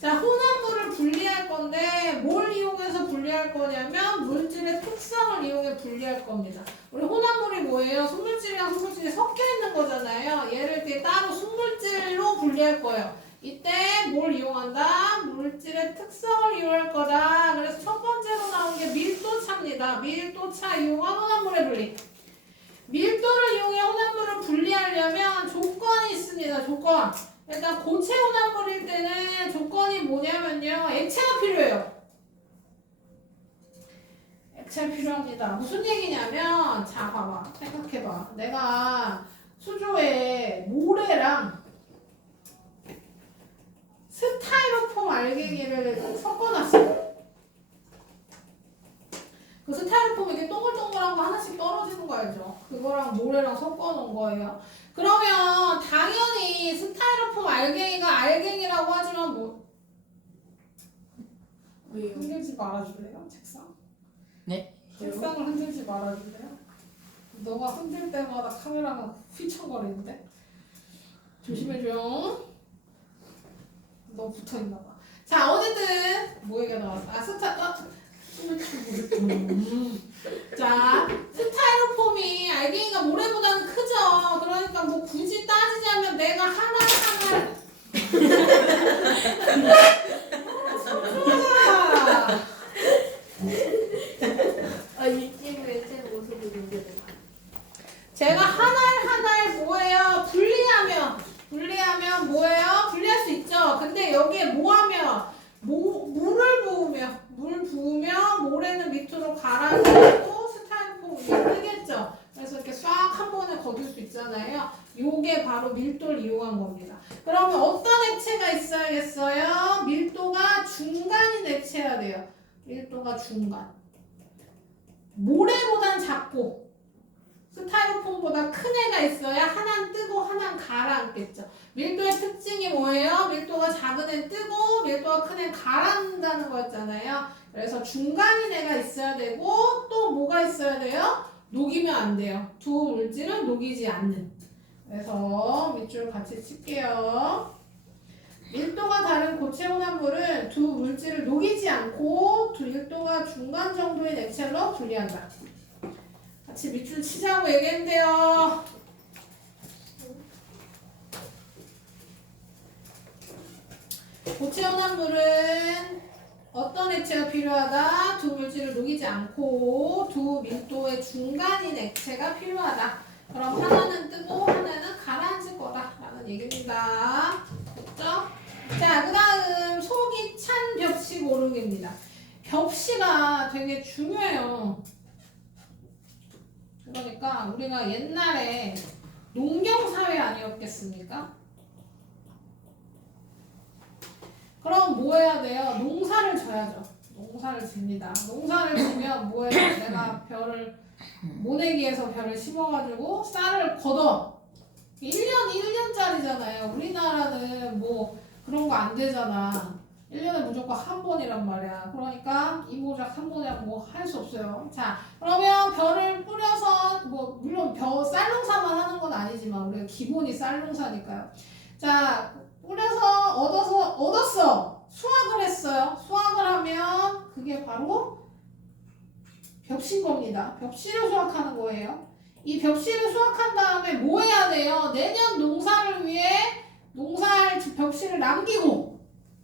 자, 혼합물을 분리할 건데 뭘 이용해서 분리할 거냐면 물질의 특성을 이용해 분리할 겁니다. 우리 혼합물이 뭐예요? 순물질이랑 순물질이 섞여 있는 거잖아요. 얘를 이렇게 따로 순물질로 분리할 거예요. 이때 뭘 이용한다? 물질의 특성을 이용할 거다. 그래서 첫 번째로 나온 게 밀도차입니다. 밀도차 이용한 혼합물의 분리. 밀도를 이용해 혼합물을 분리하려면 조건이 있습니다. 조건. 일단 고체 혼합물일 때는 조건이 뭐냐면요. 액체가 필요해요. 액체가 필요합니다. 무슨 얘기냐면 자 봐봐. 생각해봐. 내가 수조에 모래랑 스타이로폼 알갱이를 섞어놨어요. 그 스타이로폼 이게 동글동글한 거 하나씩 떨어지는 거 알죠? 그거랑 모래랑 섞어놓은 거예요. 그러면 당연히 스타이로폼 알갱이가 알갱이라고 하지만 뭐 왜요? 흔들지 말아줄래요? 책상? 네? 책상을 흔들지 말아줄래요? 너가 흔들 때마다 카메라가 휘청거리는데? 조심해줘요. 너 붙어있나봐. 자, 어쨌든 뭐 얘기가 나왔어? 자, 스타이로폼이 알갱이가 모래보다는 크죠. 그러니까 뭐 굳이 따지자면 내가 하나 이 친구의 제 모습이 문제돼. 제가 하나를 뭐예요? 분리하면 뭐예요? 분리할 수 있죠. 근데 여기에 뭐하면 물 부으면 모래는 밑으로 가라앉고 스타일폼 위에 뜨겠죠. 그래서 이렇게 싹 한 번에 거둘 수 있잖아요. 요게 바로 밀도를 이용한 겁니다. 그러면 어떤 액체가 있어야겠어요? 밀도가 중간인 액체여야 돼요. 밀도가 중간. 모래보단 작고 스타이로폼보다 큰 애가 있어야 하나는 뜨고 하나는 가라앉겠죠. 밀도의 특징이 뭐예요? 밀도가 작은 애는 뜨고 밀도가 큰 애는 가라앉는다는 거였잖아요. 그래서 중간인 애가 있어야 되고 또 뭐가 있어야 돼요? 녹이면 안 돼요. 두 물질은 녹이지 않는. 그래서 밑줄 같이 칠게요. 밀도가 다른 고체 혼합물은 두 물질을 녹이지 않고 밀도가 중간 정도의 액체로 분리한다. 같이 밑줄 치자고 얘기했는데요. 고체 혼합물은 어떤 액체가 필요하다? 두 물질을 녹이지 않고 두 밀도의 중간인 액체가 필요하다. 그럼 하나는 뜨고 하나는 가라앉을 거다라는 얘기입니다. 됐죠? 자, 그 다음 속이 찬 벽시 고르기입니다. 벽시가 되게 중요해요. 그러니까 우리가 옛날에 농경사회 아니었겠습니까? 그럼 뭐 해야 돼요? 농사를 져야죠. 농사를 집니다. 농사를 지면 뭐 해요? 내가 모내기에서 벼를 심어가지고 쌀을 걷어. 1년짜리잖아요. 우리나라는 뭐 그런 거 안 되잖아. 1년에 무조건 한 번이란 말이야. 그러니까 이모작 한 번에 뭐 할 수 없어요. 자, 그러면 벼를 뿌려서 뭐 물론 쌀 농사만 하는 건 아니지만 우리가 기본이 쌀 농사니까요. 자, 뿌려서 얻었어. 수확을 했어요. 수확을 하면 그게 바로 벽신 겁니다. 벽시를 수확하는 거예요. 이 벽시를 수확한 다음에 뭐 해야 돼요? 내년 농사를 위해 벽시를 남기고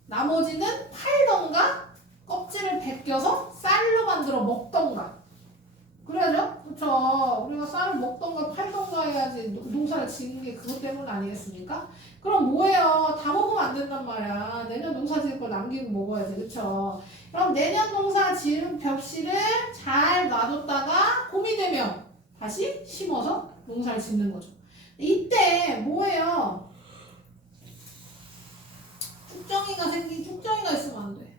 나머지는 팔던가 껍질을 벗겨서 쌀로 만들어 먹던가. 그래야죠? 그쵸? 우리가 쌀을 먹던가 팔던가 해야지 농사를 짓는 게 그것 때문 아니겠습니까? 그럼 뭐예요? 다 먹으면 안 된단 말이야. 내년 농사 지을 걸 남기고 먹어야지. 그쵸? 그럼 내년 농사 지은 벽시를 잘 놔뒀다가 봄이 되면 다시 심어서 농사를 짓는 거죠. 이때 뭐예요? 쭉정이가 있으면 안 돼.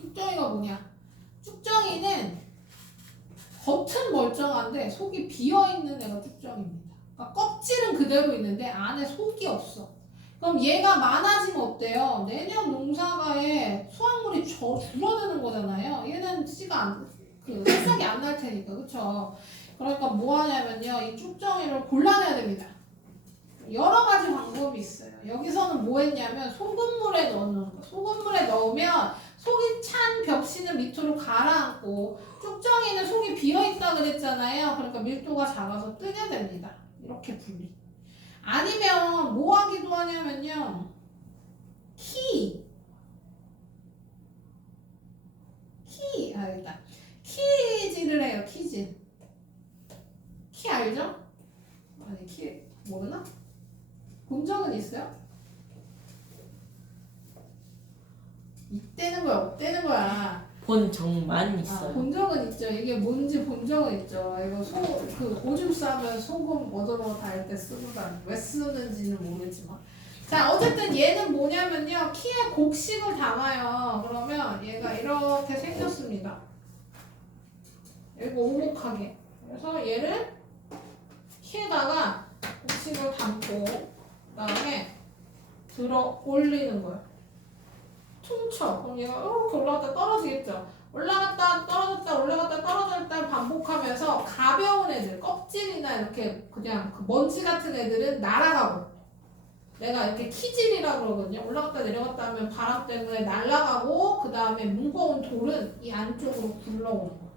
쭉정이가 뭐냐? 쭉정이는 겉은 멀쩡한데 속이 비어있는 애가 쭉정입니다. 그러니까 껍질은 그대로 있는데 안에 속이 없어. 그럼 얘가 많아지면 어때요? 내년 농사가에 수확물이 줄어드는 거잖아요. 얘는 새싹이 안 날 테니까. 그쵸? 그러니까 뭐 하냐면요. 이 쭉정이를 골라내야 됩니다. 여러 가지 방법이 있어요. 여기서는 뭐 했냐면 소금물에 넣는 거. 그러면 속이 찬 벽신은 밑으로 가라앉고 쭉정이는 속이 비어있다 그랬잖아요. 그러니까 밀도가 작아서 뜨게 됩니다. 이렇게 분리. 아니면 뭐 하기도 하냐면요. 일단 키질을 해요. 키질. 키 알죠? 아니 키 모르나? 본 적은 있어요? 있대는 거야 없대는 거야. 본 적만 있어요. 본 적은 있죠. 이게 뭔지 본 적은 있죠. 이거 그 오줌 싸면 소금 얻어먹어 다닐 때 쓰고 다니. 왜 쓰는지는 모르겠지만. 자 어쨌든 얘는 뭐냐면요. 키에 곡식을 담아요. 그러면 얘가 이렇게 생겼습니다. 이거 오목하게. 그래서 얘를 키에다가 곡식을 담고 그다음에 들어 올리는 거예요. 퉁쳐. 그럼 얘가 이렇게 올라갔다 떨어지겠죠. 올라갔다 떨어졌다 올라갔다 떨어졌다 반복하면서 가벼운 애들 껍질이나 이렇게 그냥 그 먼지 같은 애들은 날아가고 내가 이렇게 키질이라고 그러거든요. 올라갔다 내려갔다 하면 바람 때문에 날아가고 그 다음에 무거운 돌은 이 안쪽으로 굴러오는 거예요.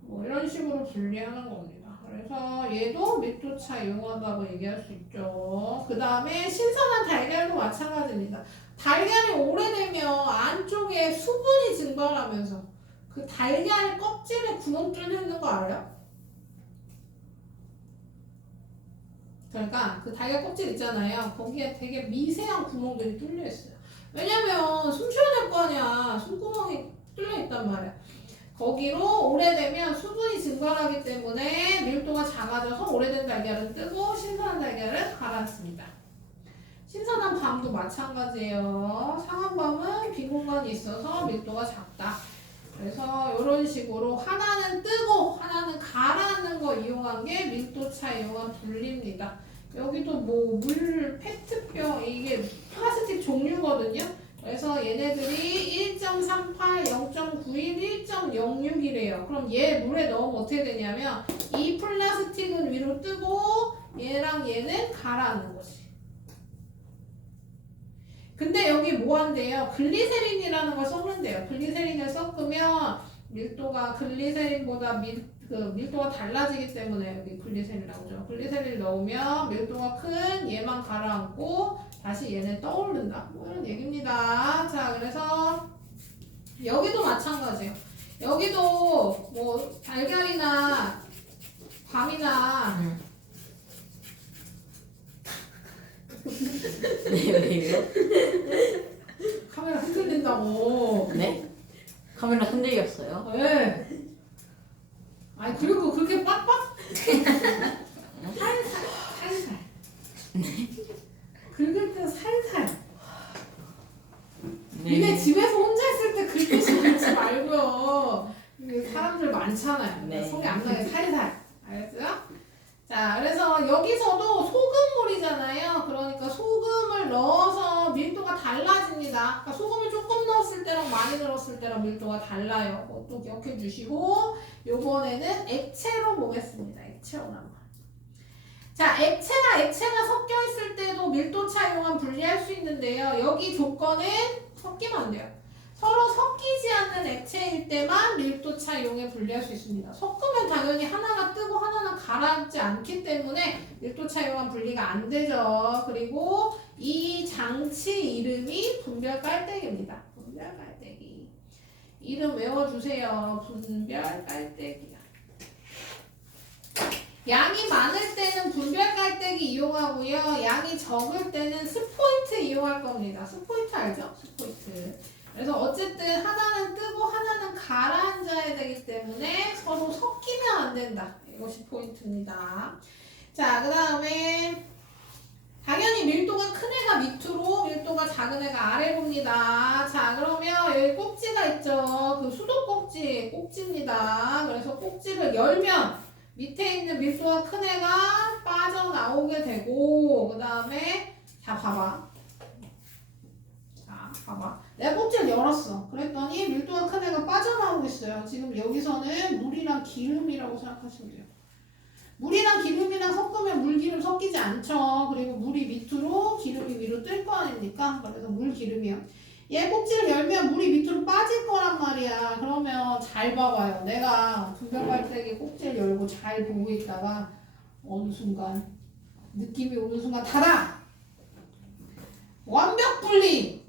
뭐 이런 식으로 분리하는 겁니다. 그래서 얘도 밀도차 이용하다고 얘기할 수 있죠. 그 다음에 신선한 달걀도 마찬가지입니다. 달걀이 오래되면 안쪽에 수분이 증발하면서 그 달걀 껍질에 구멍 뚫려 있는 거 알아요? 그러니까 그 달걀 껍질 있잖아요. 거기에 되게 미세한 구멍들이 뚫려 있어요. 왜냐면 숨 쉬어야 될 거 아니야. 숨구멍이 뚫려 있단 말이야. 거기로 오래되면 수분이 증발하기 때문에 밀도가 작아져서 오래된 달걀은 뜨고 신선한 달걀은 가라앉습니다. 신선한 밤도 마찬가지예요. 상한 밤은 빈 공간이 있어서 밀도가 작다. 그래서 이런 식으로 하나는 뜨고 하나는 가라앉는 거 이용한 게 밀도차 이용한 분리입니다. 여기도 뭐 물 페트병 이게 플라스틱 종류거든요. 그래서 얘네들이 1.38, 0.91, 1.06이래요. 그럼 얘 물에 넣으면 어떻게 되냐면 이 플라스틱은 위로 뜨고 얘랑 얘는 가라앉는 거지. 근데 여기 뭐 한대요? 글리세린이라는 걸 섞는데요. 글리세린을 섞으면 밀도가 글리세린보다 밀도가 달라지기 때문에 여기 글리세린 나오죠. 글리세린을 넣으면 밀도가 큰 얘만 가라앉고 다시 얘는 떠오른다. 뭐 이런 얘기입니다. 자, 그래서 여기도 마찬가지예요. 여기도 뭐 달걀이나 밤이나 네, 왜요? 카메라 흔들린다고. 네? 카메라 흔들렸어요. 왜? 아니 그리고 그렇게 빡빡 살살 긁을 때 살살. 니네 집에서 혼자 있을 때 긁듯이 긁지 말고요. 이게 사람들 많잖아요. 네. 속이 안 나게 살살. 알겠죠? 자, 그래서 여기서도 소금물이잖아요. 그러니까 소금을 넣어서 밀도가 달라집니다. 그러니까 소금을 조금 넣었을 때랑 많이 넣었을 때랑 밀도가 달라요. 그것도 기억해 주시고 요번에는 액체로 보겠습니다. 액체로 한번. 자, 액체가 섞여 있을 때도 밀도차 이용한 분리할 수 있는데요. 여기 조건은 섞이면 안 돼요. 서로 섞이지 않는 액체일 때만 밀도차 이용해 분리할 수 있습니다. 섞으면 당연히 하나가 뜨고 하나는 가라앉지 않기 때문에 밀도차 이용한 분리가 안 되죠. 그리고 이 장치 이름이 분별 깔때기입니다. 분별 깔때기. 이름 외워주세요. 분별 깔때기야. 양이 많을 때는 분별 깔때기 이용하고요. 양이 적을 때는 스포이트 이용할 겁니다. 스포이트 알죠? 스포이트. 그래서 어쨌든 하나는 뜨고 하나는 가라앉아야 되기 때문에 서로 섞이면 안 된다. 이것이 포인트입니다. 자, 그 다음에 당연히 밀도가 큰 애가 밑으로 밀도가 작은 애가 아래로입니다. 자, 그러면 여기 꼭지가 있죠. 그 수도 꼭지입니다. 그래서 꼭지를 열면 밑에 있는 밀도가 큰 애가 빠져나오게 되고 그 다음에 자 봐봐. 자 봐봐. 내가 꼭지를 열었어. 그랬더니 밀도가 큰 애가 빠져나오고 있어요. 지금 여기서는 물이랑 기름이라고 생각하시면 돼요. 물이랑 기름이랑 섞으면 물기름 섞이지 않죠. 그리고 물이 밑으로 기름이 위로 뜰 거 아닙니까? 그래서 물기름이요. 얘 꼭지를 열면 물이 밑으로 빠질 거란 말이야. 그러면 잘 봐봐요. 내가 분변발대기 꼭지를 열고 잘 보고 있다가 어느 순간 느낌이 오는 순간 닫아! 완벽 분리!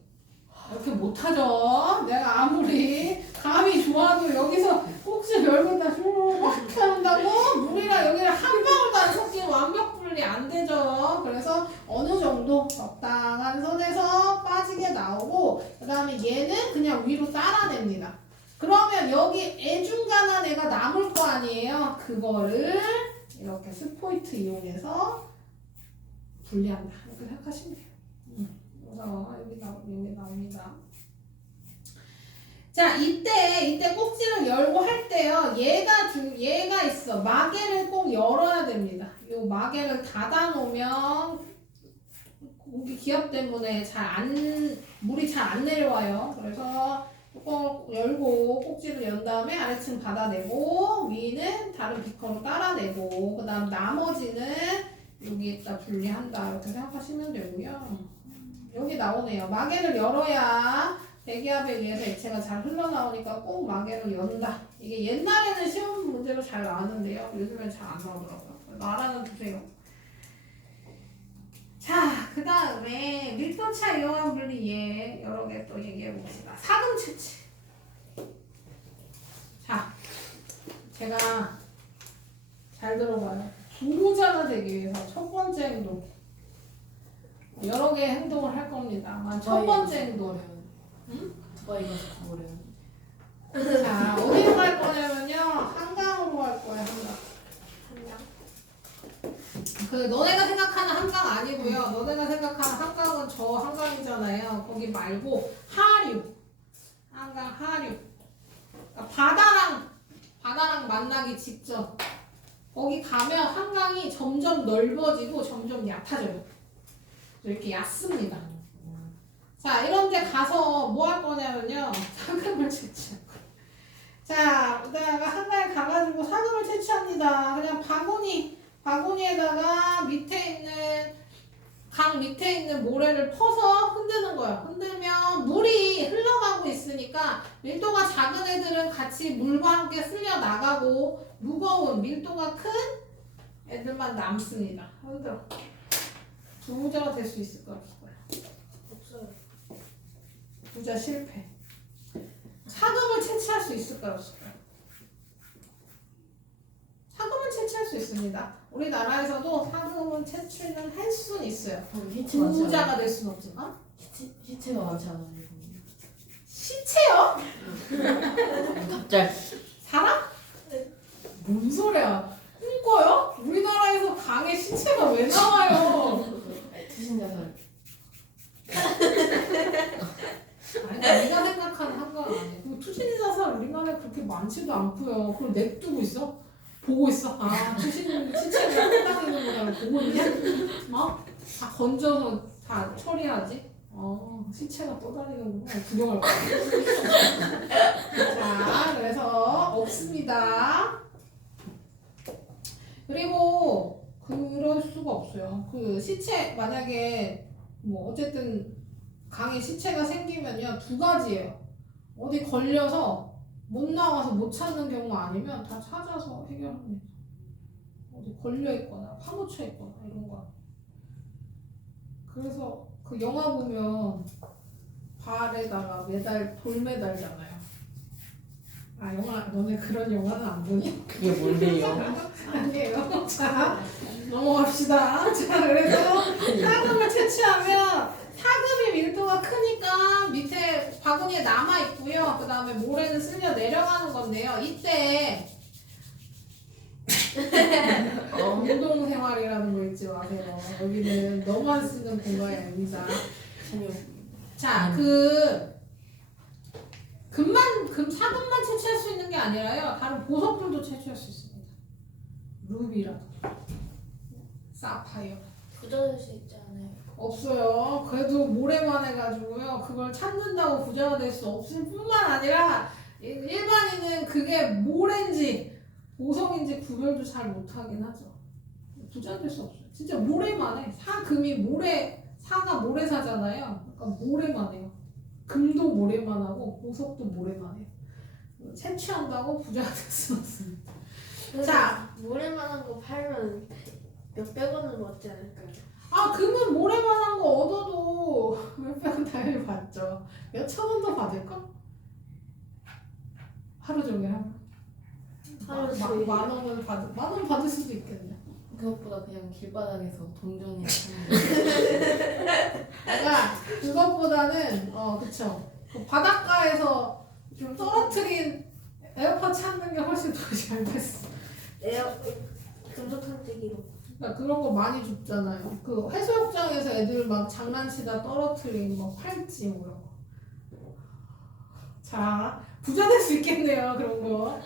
이렇게 못하죠. 내가 아무리 감이 좋아도 여기서 꼭지 열고 다 이렇게 한다고 물이랑 여기를 한 방울도 안 섞이는 완벽 분리 안 되죠. 그래서 어느 정도 적당한 선에서 빠지게 나오고 그 다음에 얘는 그냥 위로 따라냅니다. 그러면 여기 애중간한 애가 남을 거 아니에요. 그거를 이렇게 스포이트 이용해서 분리한다. 이렇게 생각하시면 돼요. 그래서 여기 나옵니다. 자, 이때 꼭지를 열고 할 때요. 얘가 있어. 마개를 꼭 열어야 됩니다. 요 마개를 닫아 놓으면 공기 기압 때문에 물이 잘 안 내려와요. 그래서 뚜껑을 열고 꼭지를 연 다음에 아래층 받아내고 위는 다른 비커로 따라내고 그 다음 나머지는 여기에다 분리한다. 이렇게 생각하시면 되고요. 여기 나오네요. 마개를 열어야 대기압에 의해서 액체가 잘 흘러나오니까 꼭 마개를 연다. 이게 옛날에는 시험 문제로 잘 나왔는데요. 요즘엔 잘 안 나오더라고요. 말하는 주세요. 자, 그 다음에 밀도차 이용한 분리에 여러 개 또 얘기해 봅시다. 사금 채취. 자, 제가 잘 들어봐요. 부호자가 되기 위해서 첫 번째 행동. 여러 개의 행동을 할 겁니다만 첫 번째 행동. 누가 이거 어려워. 자, 어디로 갈 거냐면요. 한강으로 갈 거예요, 한강. 너네가 생각하는 한강 아니고요. 너네가 생각하는 한강은 저 한강이잖아요. 거기 말고 하류. 한강 하류. 그러니까 바다랑 만나기 직전. 거기 가면 한강이 점점 넓어지고 점점 얕아져요. 이렇게 얕습니다. 자, 이런 데 가서 뭐 할 거냐면요. 사금을 채취할 거예요. 자, 그다음에 한강에 가가지고 사금을 채취합니다. 그냥 바구니에다가 강 밑에 있는 모래를 퍼서 흔드는 거예요. 흔들면 물이 흘러가고 있으니까 밀도가 작은 애들은 같이 물과 함께 쓸려 나가고 무거운 밀도가 큰 애들만 남습니다. 흔들어. 부호자가 될 수 있을까요? 없어요. 부자 실패. 사금을 채취할 수 있을까요? 없을까요? 사금은 채취할 수 있습니다. 우리나라에서도 사금은 채취는 할 수는 있어요. 부자가 될 수는 없지만. 시체가 많지 않아요. 시체요? 갑자기. 사람? 뭔 소리야? 꿈꿔요? 우리나라에서 강에 시체가 왜 나와요? 투신자살. 아니, 네가 생각하는 한강 아니에요. 투신자살 우리나라에 그렇게 많지도 않고요. 그걸 냅두고 있어? 보고 있어? 아, 시체가 끝나는구나 보고 있냐? 어? 다 건져서 다 처리하지? 시체가 떠다니는구나. 구경할 거야. 자, 그래서 없습니다. 그리고 그럴 수가 없어요. 그 시체 만약에 뭐 어쨌든 강에 시체가 생기면요 두 가지예요. 어디 걸려서 못 나와서 못 찾는 경우 아니면 다 찾아서 해결합니다. 어디 걸려 있거나 파묻혀 있거나 이런 거. 그래서 그 영화 보면 발에다가 돌 매달잖아요. 아, 너네 그런 영화는 안 보니? 그게 뭔데요? 아니에요. 자, 넘어갑시다. 자, 그래서 사금을 채취하면 사금이 밀도가 크니까 밑에 바구니에 남아 있고요. 그 다음에 모래는 쓸려 내려가는 건데요. 이때 공동생활이라는 거 잊지 마세요. 여기는 너만 쓰는 공간이 아닙니다. 자, 사금만 채취할 수 있는 게 아니라요. 다른 보석들도 채취할 수 있습니다. 루비라도, 사파이어. 부자 될 수 있지 않아요? 없어요. 그래도 모래만 해가지고요. 그걸 찾는다고 부자가 될 수 없을 뿐만 아니라 일반인은 그게 모래인지 보석인지 구별도 잘 못하긴 하죠. 부자 될 수 없어요. 진짜 모래만 해. 사가 모래사잖아요. 그러니까 모래만 해요. 금도 모래만 하고 보석도 모래만 해요. 채취한다고 부자가 될 수 없습니다. 자, 모래만한 거 팔면 몇백 원은 얻지 않을까요? 아 금은 모래만한 거 얻어도 몇백원 당연히 받죠. 몇천 원도 받을까? 하루 종일 하면 하루 종일. 만 원 받을 수도 있겠네. 그것보다 그냥 길바닥에서 동전이 그러니까 그것보다는 그쵸. 그 바닷가에서 좀 떨어뜨린 에어팟 찾는 게 훨씬 더 잘 됐어. 금속 탐지기로. 그러니까 그런 거 많이 줍잖아요. 그 해수욕장에서 애들 막 장난치다 떨어뜨린 거 팔찌 뭐 이런 거. 자, 부자 될 수 있겠네요. 그런 거.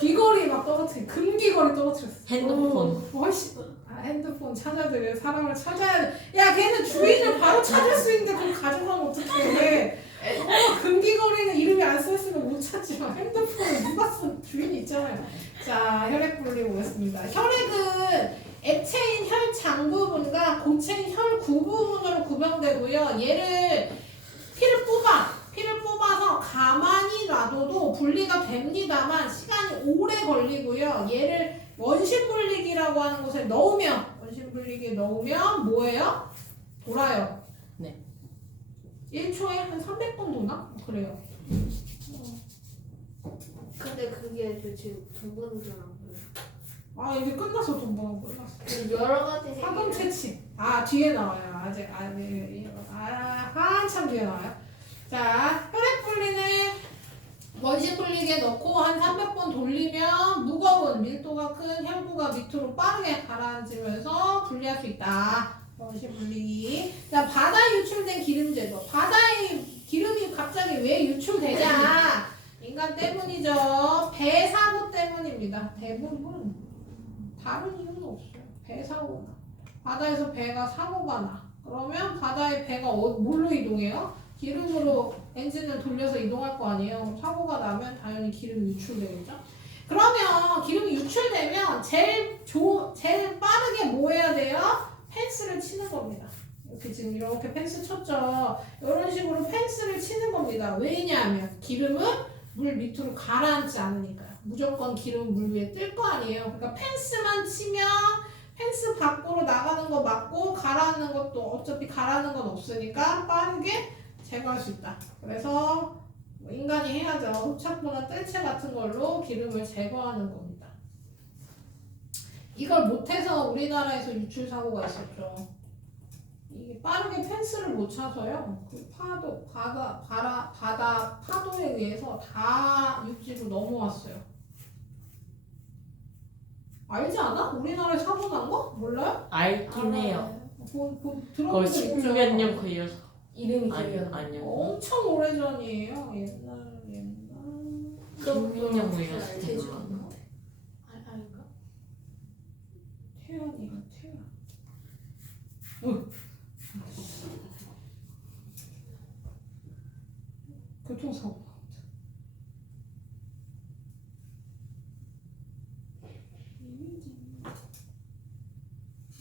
귀걸이 막 떨어뜨린 금귀걸이 떨어뜨렸어. 핸드폰. 훨씬 핸드폰 찾아드려 사람을 찾아야 돼. 야, 걔는 주인을 바로 찾을 수 있는데 그걸 가져가면 어떡해. 금귀걸이는 이름이 안 써있으면 못 찾지만 핸드폰은 누가 쓴 주인이 있잖아요. 자, 혈액 분리 보겠습니다. 혈액은 액체인 혈장 부분과 고체인 혈구 부분으로 구성되고요. 얘를 피를 뽑아서 가만히 놔둬도 분리가 됩니다만 시간이 오래 걸리고요. 얘를 원심 분리기라고 하는 곳에 넣으면 원심 분리기에 넣으면 뭐예요? 돌아요. 네. 1초에 한 300번 도나? 그래요. 근데 그게 도대체 돈 버는 줄 알아요. 아, 이게 끝났어. 돈 버는 거 끝났어. 여러 가지 사금 채취. 아, 뒤에 나와요. 한참 뒤에 나와요. 자, 혈액 분리는 원심 분리기에 넣고 한 300번 돌리면 무거운 밀도가 큰 혈구가 밑으로 빠르게 가라앉으면서 분리할 수 있다. 원심 분리기. 자, 바다에 유출된 기름제도. 바다에 기름이 갑자기 왜 유출되냐? 인간 때문이죠. 배 사고 때문입니다. 대부분 다른 이유는 없어요. 배 사고나. 바다에서 배가 사고가 나. 그러면 바다의 배가 뭘로 이동해요? 기름으로 엔진을 돌려서 이동할 거 아니에요. 그럼 사고가 나면 당연히 기름이 유출되겠죠. 그러면 기름이 유출되면 제일 빠르게 뭐 해야 돼요? 펜스를 치는 겁니다. 이렇게 지금 이렇게 펜스 쳤죠. 이런 식으로 펜스를 치는 겁니다. 왜냐하면 기름은 물 밑으로 가라앉지 않으니까요. 무조건 기름은 물 위에 뜰 거 아니에요. 그러니까 펜스만 치면 펜스 밖으로 나가는 거 맞고 가라앉는 것도 어차피 가라앉는 건 없으니까 빠르게 제거할 수 있다. 그래서 인간이 해야죠. 흡착부나 뜰채 같은 걸로 기름을 제거하는 겁니다. 이걸 못해서 우리나라에서 유출 사고가 있었죠. 이게 빠르게 펜스를 못 차서요. 그 바다 파도에 의해서 다 육지로 넘어왔어요. 알지 않아? 우리나라에 사고 난 거? 몰라요? 알긴 해요. 들어본 거의 적 있죠? 10몇 년 걸려서. 이름이 아니요. 엄청 오래전이에요. 옛날. 김용량 걸려서 제주 대박. 아닌가? 태연이야, 태연. 교통사고.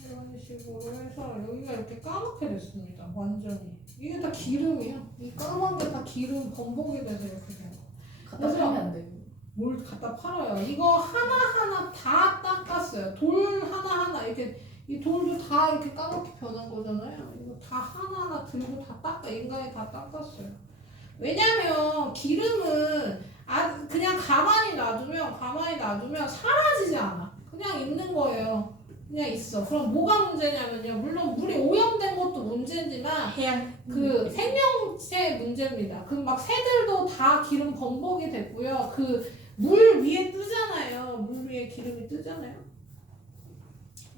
이런 식으로 해서 여기가 이렇게 까맣게 됐습니다. 완전히. 이게 다 기름이야. 이 까만 게 다 기름 범벅이 돼서 이렇게 된 거. 갖다 팔면 안 돼요. 뭘 갖다 팔아요. 이거 하나하나 다 닦았어요. 돌 하나하나 이렇게 이 돌도 다 이렇게 까맣게 변한 거잖아요. 이거 다 하나하나 들고 다 닦아. 인간이 다 닦았어요. 왜냐면 기름은 그냥 가만히 놔두면 사라지지 않아. 그냥 있는 거예요. 그냥 있어. 그럼 뭐가 문제냐면요. 물론 물이 오염된 것도 문제지만 해양. 그 생명체 문제입니다. 그 막 새들도 다 기름 범벅이 됐고요. 그 물 위에 뜨잖아요. 물 위에 기름이 뜨잖아요.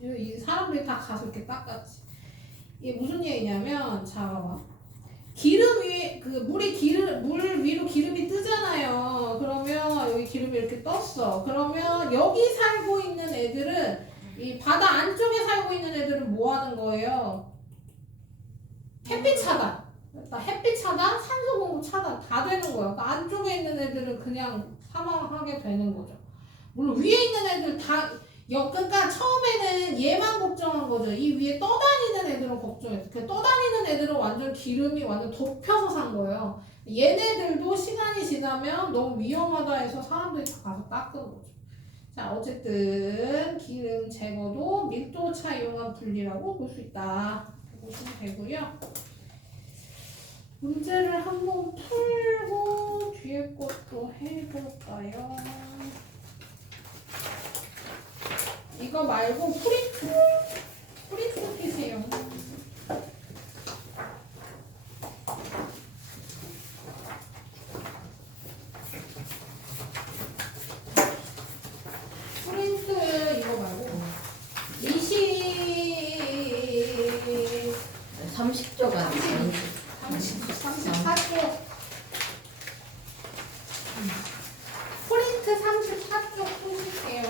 이 사람들이 다 가서 이렇게 닦았지. 이게 무슨 얘기냐면 자, 기름 위에 물 위로 기름이 뜨잖아요. 그러면 여기 기름이 이렇게 떴어. 그러면 여기 살고 있는 애들은 이 바다 안쪽에 살고 있는 애들은 뭐 하는 거예요? 햇빛 차단. 그러니까 햇빛 차단, 산소 공급 차단 다 되는 거예요. 그러니까 안쪽에 있는 애들은 그냥 사망하게 되는 거죠. 물론 위에 있는 애들 다 그러니까 처음에는 얘만 걱정한 거죠. 이 위에 떠다니는 애들은 걱정했어. 그 떠다니는 애들은 완전 기름이 완전 덮여서 산 거예요. 얘네들도 시간이 지나면 너무 위험하다 해서 사람들이 다 가서 닦은 거죠. 자, 어쨌든 기름 제거도 밀도 차 이용한 분리라고 볼 수 있다. 보시면 되고요. 문제를 한번 풀고 뒤에 것도 해볼까요? 이거 말고 프린트 피세요. 프린트 이거 말고 30조가 아니고 34쪽 프린트 34쪽 푸실게요.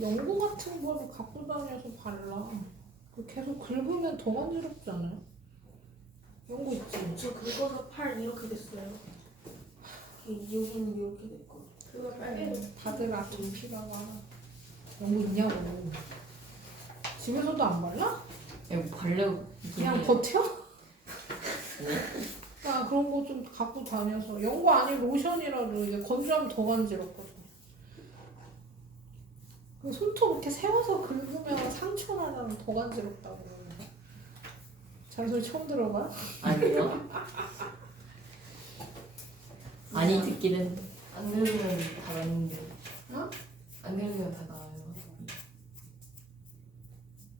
연고 같은 거를 갖고 다녀서 발라. 계속 긁으면 더 간지럽지 않아요? 연고 있지? 저 긁어서 팔 이렇게 됐어요. 여기는 이렇게 됐고. 그거 빨개. 다들 아토피가 와. 연고 있냐고. 집에서도 안 발라? 야, 발레 그냥 버텨? 네? 야, 그런 거 좀 갖고 다녀서. 연고 아니면 로션이라도 이게 건조하면 더 간지럽거든. 그 손톱 이렇게 세워서 긁으면 상처 나면 더 간지럽다고. 잔소리 처음 들어봐? 아니요. 많이 듣기는 안 들으면 다 나는데. 어? 안 들으면 다 나와요.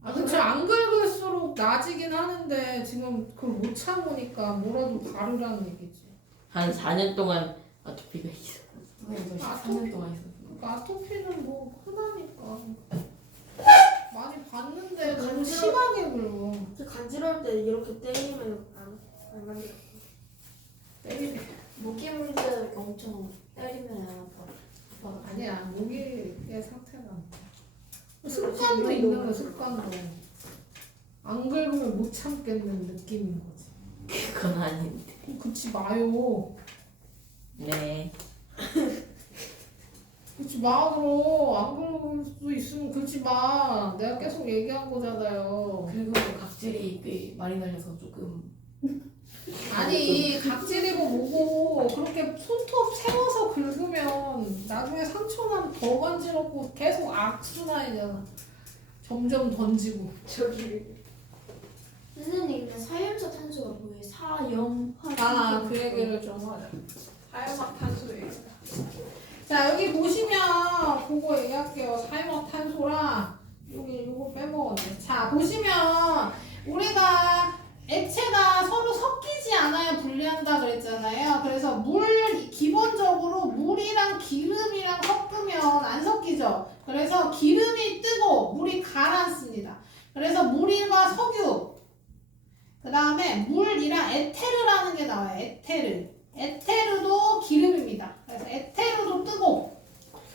아, 그치. 안 긁을수록 나아지긴 하는데 지금 그걸 못 참으니까 뭐라도 바르라는 얘기지. 한 4년 동안 아토피가 있어. 선생님 저 아토피? 13년 동안 있었어요. 그러니까 아토피는 뭐 흔하니까. 많이 봤는데 너무 간지러- 심하게 긁어. 간지러울 때 이렇게 때리면 안 간지러. 때리네. 모기 물들 엄청 때리면 안 아파. 아니야. 모기의 상태가. 습관도 있는 거 습관도. 안 긁으면 못 참겠는 느낌인 거지. 그건 아닌데. 그치 마요. 네. 그치 마 그럼. 안 긁을 수 있으면 그치 마. 내가 계속 얘기한 거잖아요. 그리고 각질이 꽤 많이 날려서 조금 아니 각질이고 뭐고 그렇게 손톱 세워서 긁으면 나중에 상처나면 더 간지럽고 계속 악순환이잖아. 점점 던지고. 저기 선생님 근데 사염차 탄소가 뭐예요? 사염화. 아, 그 얘기를 좀 하자. 사용화탄소 얘기. 자, 여기 보시면 그거 얘기할게요. 사용화탄소랑 여기 요거 빼먹었네. 자, 보시면 우리가 액체가 서로 섞이지 않아야 분리한다 그랬잖아요. 그래서 기본적으로 물이랑 기름이랑 섞으면 안 섞이죠. 그래서 기름이 뜨고 물이 가라앉습니다. 그래서 물과 석유, 그 다음에 물이랑 에테르라는 게 나와요. 에테르도 기름입니다. 그래서 에테르도 뜨고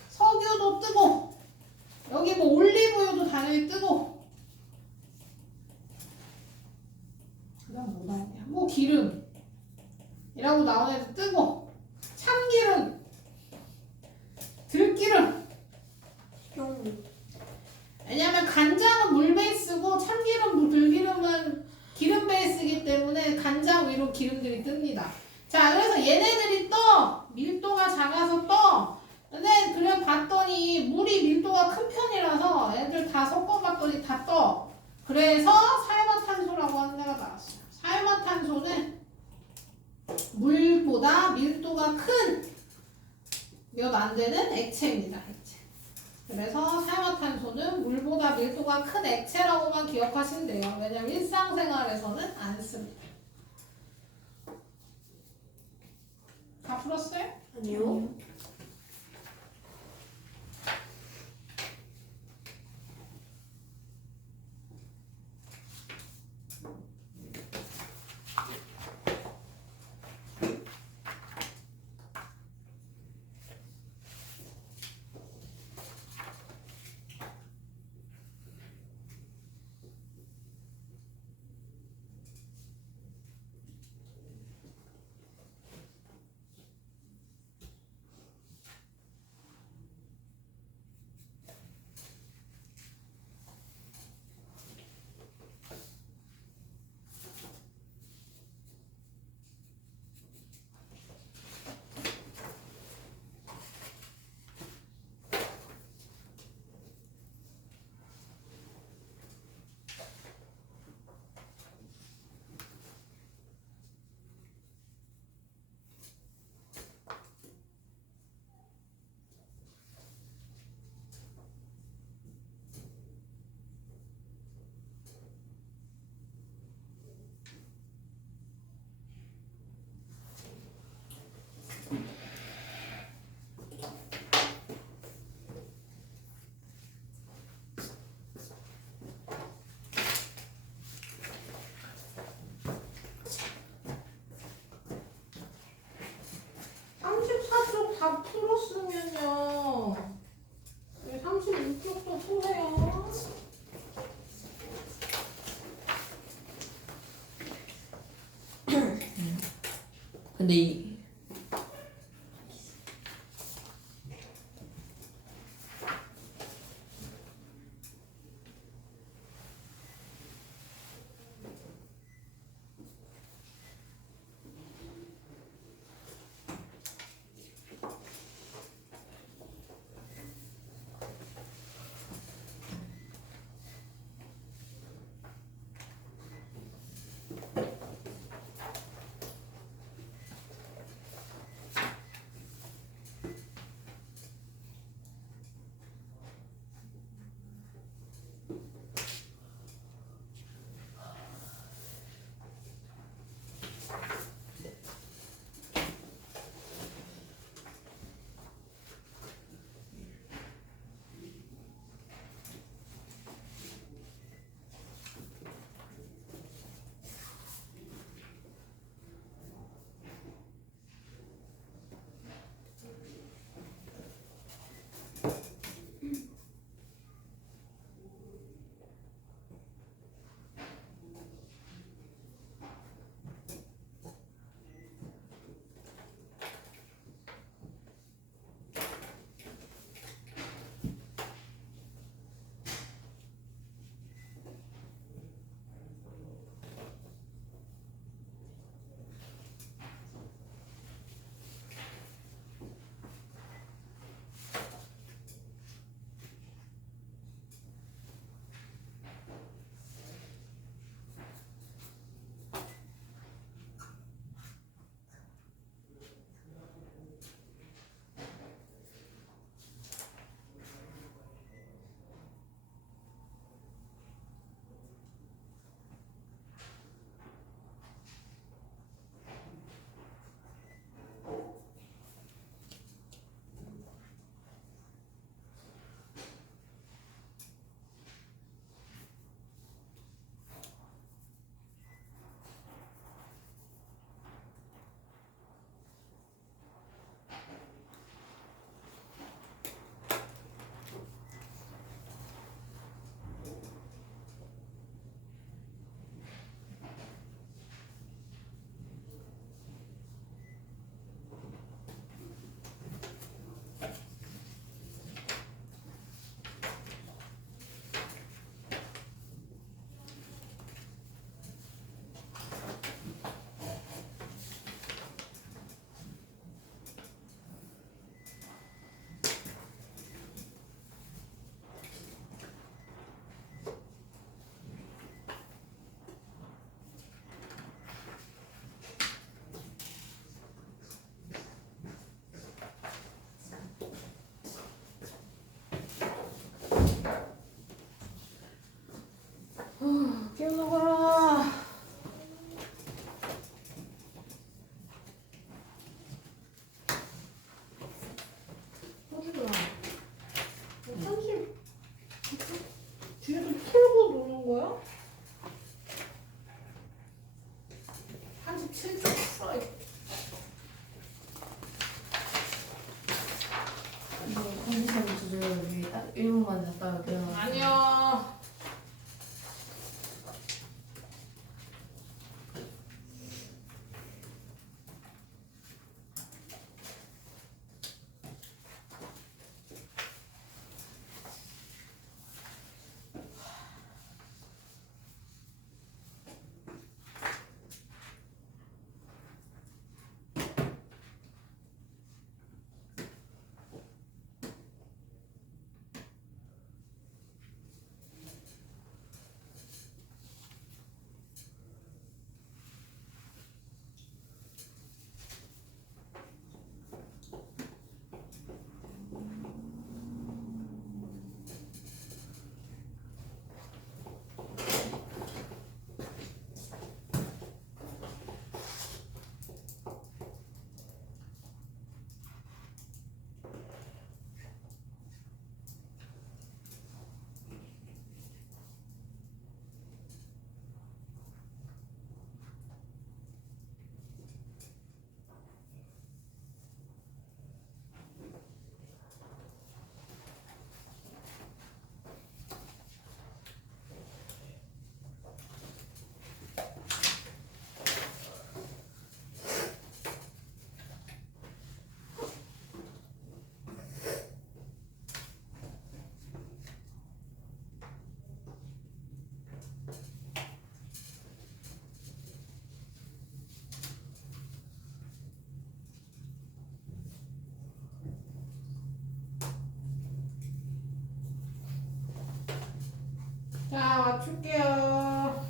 석유도 뜨고 여기 뭐 올리브유도 당연히 뜨고 그 다음 뭐 나오냐 뭐 기름이라고 나온 애도 뜨고 참기름 왜냐면 간장은 물 베이스고 참기름, 들기름은 기름 베이스이기 때문에 간장 위로 기름들이 뜹니다. 자, 그래서 얘네들이 떠 밀도가 작아서 떠. 근데 그래 봤더니 물이 밀도가 큰 편이라서 애들 다 섞어봤더니 다 떠. 그래서 사용화탄소라고 하는 데가 나왔어요. 사용화탄소는 물보다 밀도가 큰 몇 안 되는 액체입니다. 액체. 그래서 사용화탄소는 물보다 밀도가 큰 액체라고만 기억하시면 돼요. 왜냐면 일상생활에서는 안 씁니다. 다 풀었어요? 아니요. 다 풀었으면요. 36쪽도 푸세요. 근데 이 갔다 올게요. 안녕. 자, 맞출게요.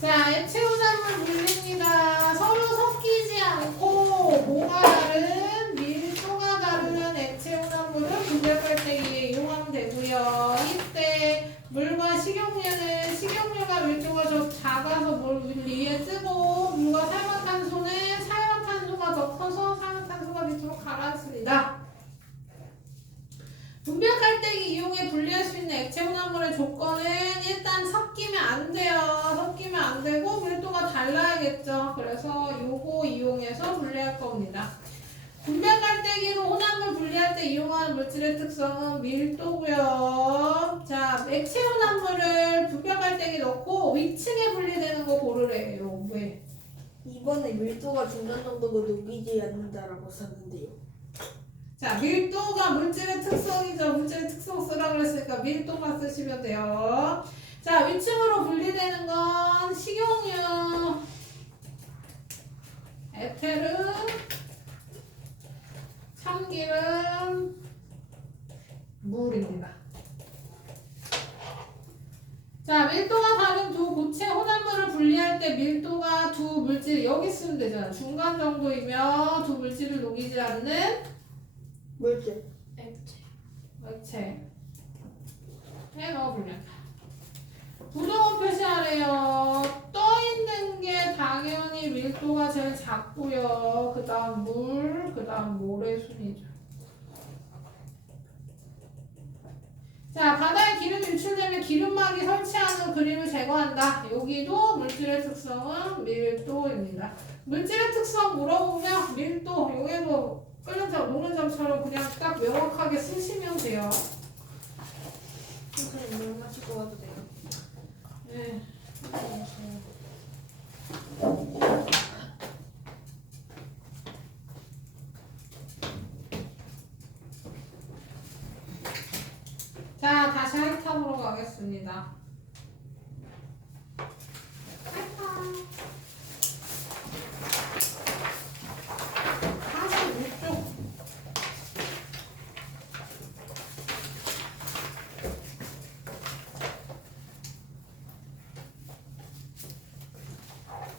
자, 액체오염을 물립니다. 서로 섞이지 않고 뭐가 다른, 밀도가 다른 액체오염물을 분별갈대기에 이용하면 되고요. 이때 물과 식용유가 밀도가 더 작아서 물 위에 뜨고 물과 산화탄소는 산화탄소가 더 커서 산화탄소가 밑으로 가라앉습니다. 분별갈대기 이용해 분리할 수 있는 액체오염물의 조건은 일단 섞이면 안 돼요. 섞이면 안 되고 밀도가 달라야겠죠. 그래서 요거 이용해서 분리할 겁니다. 분별갈대기로 혼합물 분리할 때 이용하는 물질의 특성은 밀도고요. 자, 액체오염물을 분별갈대기 넣고 위층에 분리되는 거 고르래요. 왜? 이번에 밀도가 중간 정도고 녹이지 않는다라고 썼는데요. 자, 밀도가 물질의 특성이죠. 물질의 특성 쓰라 그랬으니까 밀도만 쓰시면 돼요. 자, 위층으로 분리되는 건 식용유, 에테르, 참기름, 물입니다. 자, 밀도가 다른 두 고체 혼합물을 분리할 때 밀도가 두 물질 여기 쓰면 되잖아. 중간 정도이면 두 물질을 녹이지 않는 물질. 액체 넣어 분리한다. 부정원 표시하래요. 떠있는 게 당연히 밀도가 제일 작고요. 그 다음 물, 그 다음 모래 순이죠. 자, 바다에 기름이 유출되면 기름막이 설치하는 그림을 제거한다. 여기도 물질의 특성은 밀도입니다. 물질의 특성 물어보면 밀도, 여기도 끓는 점, 녹는 점처럼 그냥 딱 명확하게 쓰시면 돼요. 선생님 물 마시고 와도 돼요? 네. 자, 다시 하이탑으로 가겠습니다. 하이탑. 46쪽.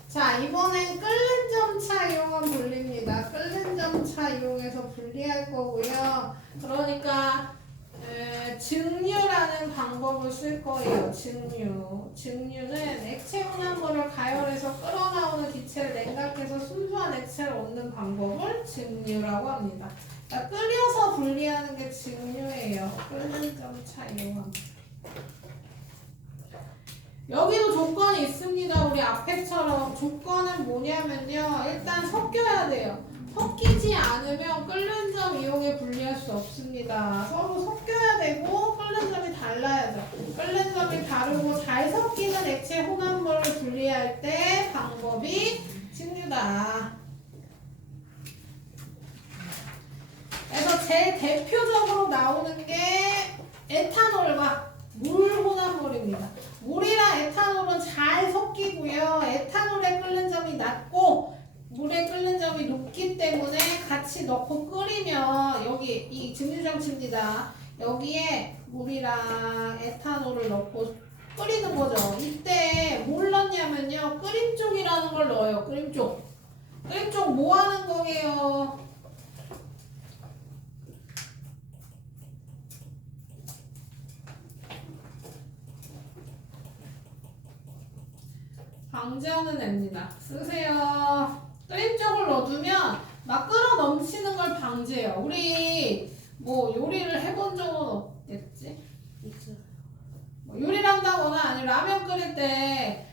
자, 이번엔 끓는 점차 이용한 분리입니다. 끓는 점차 이용해서 분리할 거고요. 그러니까 증류라는 방법을 쓸 거예요. 증류는 액체 혼합물을 가열해서 끌어나오는 기체를 냉각해서 순수한 액체를 얻는 방법을 증류라고 합니다. 그러니까 끓여서 분리하는 게 증류예요. 끓는 점차 이용한. 여기도 조건이 있습니다. 우리 앞에처럼 조건은 뭐냐면요. 일단 섞여야 돼요. 섞이지 않으면 끓는 점 이용해 분리할 수 없습니다. 서로 섞여야 되고 끓는 점이 달라야죠. 끓는 점이 다르고 잘 섞이는 액체 혼합물을 분리할 때 방법이 직류다. 그래서 제일 대표적으로 나오는 게 에탄올과 물 혼합물입니다. 물이랑 에탄올은 잘 섞이고요. 에탄올의 끓는 점이 낮고 물에 끓는 점이 높기 때문에 같이 넣고 끓이면 여기 이 증류장치입니다. 여기에 물이랑 에탄올을 넣고 끓이는 거죠. 이때 뭘 넣냐면요. 끓임쪽이라는 걸 넣어요. 끓임쪽. 끓임쪽 뭐 하는 거예요? 방지하는 애입니다. 쓰세요. 끓임쪽을 넣어두면 막 끓어 넘치는 걸 방지해요. 우리 뭐 요리를 해본 적은 없겠지? 있어요. 뭐 요리를 한다거나 아니면 라면 끓일 때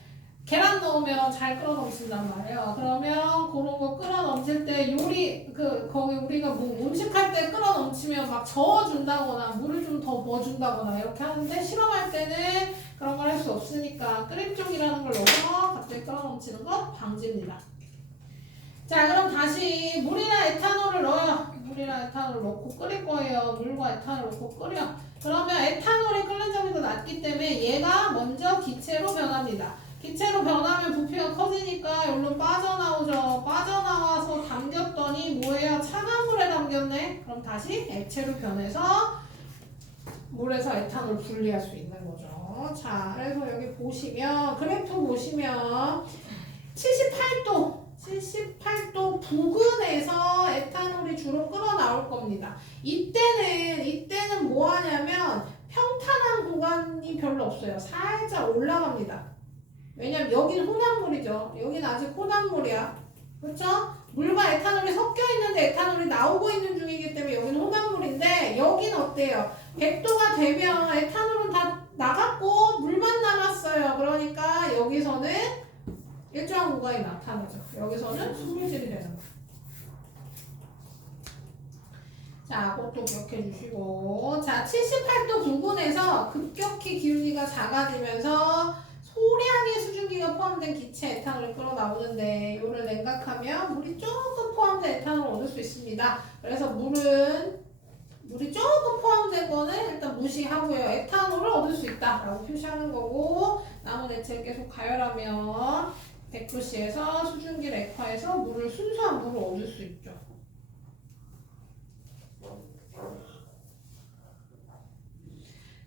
계란 넣으면 잘 끓어 넘친단 말이에요. 그러면 그런 거 끓어 넘칠 때 요리 거기 우리가 뭐 음식할 때 끓어 넘치면 막 저어준다거나 물을 좀 더 부어준다거나 이렇게 하는데 실험할 때는 그런 걸 할 수 없으니까 끓임쪽이라는 걸 넣어서 갑자기 끓어 넘치는 거 방지입니다. 자, 그럼 다시 물이나 에탄올을 넣어요. 물이나 에탄올을 넣고 끓일 거예요. 물과 에탄올을 넣고 끓여. 그러면 에탄올이 끓는 점이 더 낮기 때문에 얘가 먼저 기체로 변합니다. 기체로 변하면 부피가 커지니까 여기로 빠져나오죠. 빠져나와서 담겼더니 뭐예요? 차가운 물에 담겼네. 그럼 다시 액체로 변해서 물에서 에탄올 분리할 수 있는 거죠. 자, 그래서 여기 보시면 그래프 보시면 78도 부근에서 에탄올이 주로 끓어 나올 겁니다. 이때는 뭐 하냐면 평탄한 구간이 별로 없어요. 살짝 올라갑니다. 왜냐면 여기는 혼합물이죠. 여기는 아직 혼합물이야. 그렇죠? 물과 에탄올이 섞여 있는데 에탄올이 나오고 있는 중이기 때문에 여기는 혼합물인데 여기는 어때요? 100도가 되면 에탄올은 다 나갔고 물만 남았어요. 그러니까 여기서는 일정한 구간이 나타나죠. 여기서는 수물질이 되는 거예요. 자, 그것도 기억해 주시고. 자, 78도 부근에서 급격히 기울기가 작아지면서 소량의 수증기가 포함된 기체 에탄올이 끓어 나오는데 이거를 냉각하면 물이 조금 포함된 에탄올을 얻을 수 있습니다. 그래서 물이 조금 포함된 거는 일단 무시하고요. 에탄올을 얻을 수 있다라고 표시하는 거고 남은 액체를 계속 가열하면 100도씨에서 수증기를 액화해서 순수한 물을 얻을 수 있죠.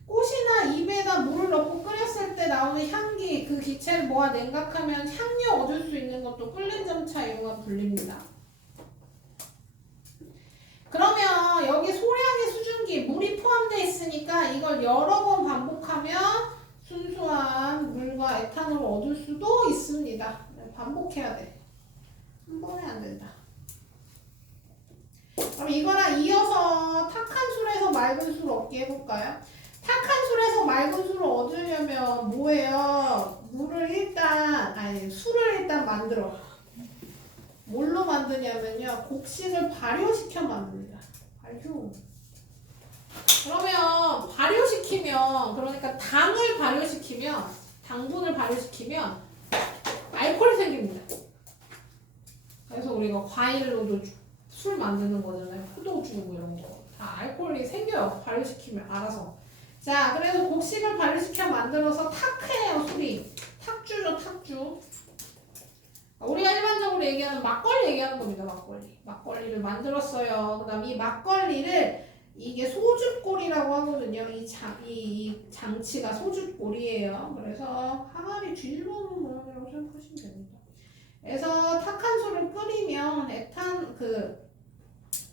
꽃이나 잎에다 물을 넣고 끓였을 때 나오는 향기, 그 기체를 모아 냉각하면 향료 얻을 수 있는 것도 끓는 점차 이용한 분리입니다. 그러면 여기 소량의 수증기, 물이 포함되어 있으니까 이걸 여러 번 반복하면 순수한 물과 에탄올을 얻을 수도 있습니다. 반복해야 돼. 한 번에 안 된다. 그럼 이거랑 이어서 탁한 술에서 맑은 술 얻기 해볼까요? 탁한 술에서 맑은 술을 얻으려면 뭐예요? 술을 일단 만들어. 뭘로 만드냐면요. 곡식을 발효시켜 만듭니다. 발효. 그러면 그러니까 당분을 발효시키면 알코올이 생깁니다. 그래서 우리가 과일로도 술 만드는 거잖아요. 포도주 뭐 이런 거. 다 알코올이 생겨요. 발효시키면 알아서. 자, 그래서 곡식을 발효시켜 만들어서 탁해요, 술이. 탁주죠, 탁주. 우리가 일반적으로 얘기하는 막걸리 얘기하는 겁니다, 막걸리. 막걸리를 만들었어요. 그 다음 이 막걸리를 이게 소주골이라고 하거든요. 이 장치가 소주골이에요. 그래서 항아리 뒤집어놓은 모양이라고 생각하시면 됩니다. 그래서 탁한 술을 끓이면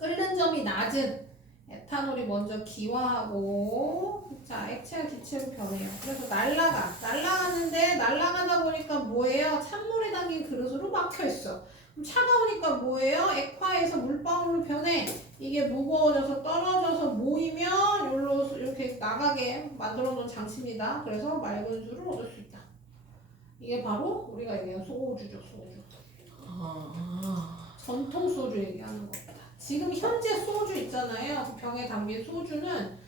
끓는 점이 낮은 에탄올이 먼저 기화하고 액체가 기체로 변해요. 그래서 날아가는데 날아가다 보니까 뭐예요? 찬물이 담긴 그릇으로 막혀있어. 그럼 차가우니까 뭐예요? 액화해서 물방울로 변해. 이게 무거워져서 떨어져서 모이면 이렇게 나가게 만들어 놓은 장치입니다. 그래서 맑은 술을 얻을 수 있다. 이게 바로 우리가 얘기하는 소주죠, 소주. 전통 소주 얘기하는 겁니다. 지금 현재 소주 있잖아요. 그 병에 담긴 소주는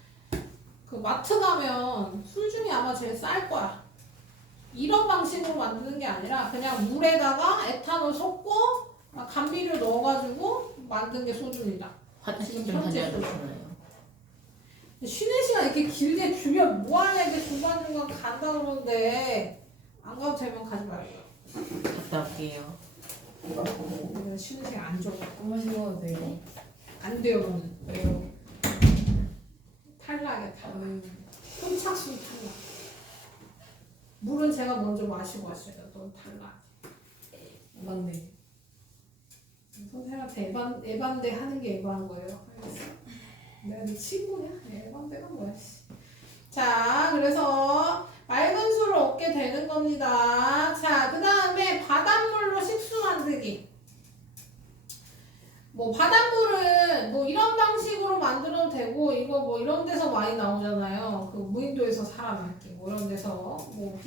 그 마트 가면 술 중에 아마 제일 쌀 거야. 이런 방식으로 만드는 게 아니라 그냥 물에다가 에탄올 섞고 감비료 넣어가지고 만든 게 소주입니다. 화장실 지금 좀 현재 다녀야겠잖아요. 쉬는 시간 이렇게 길게 주면 뭐하냐 이렇게 중간중간 간다 그러는데 안 가도 되면 가지 말고요. 갔다 올게요. 우리는 쉬는 시간 안 줘. 한번 씹어도 돼요? 안 돼요 너는. 왜요? 탈락이야 탈락. 흠착순 탈락. 물은 제가 먼저 마시고 왔어요. 넌 탈락. 맞네. 선생님한테 에반데 하는 게 에바한 거예요. 알겠어. 내가 네 친구냐? 에반데가 뭐야? 씨. 자, 그래서 맑은 수를 얻게 되는 겁니다. 자, 그 다음에 바닷물로 식수 만들기. 뭐 바닷물은 뭐 이런 방식으로 만들어도 되고 이거 뭐 이런 데서 많이 나오잖아요. 그 무인도에서 사람할게 뭐 이런 데서 뭐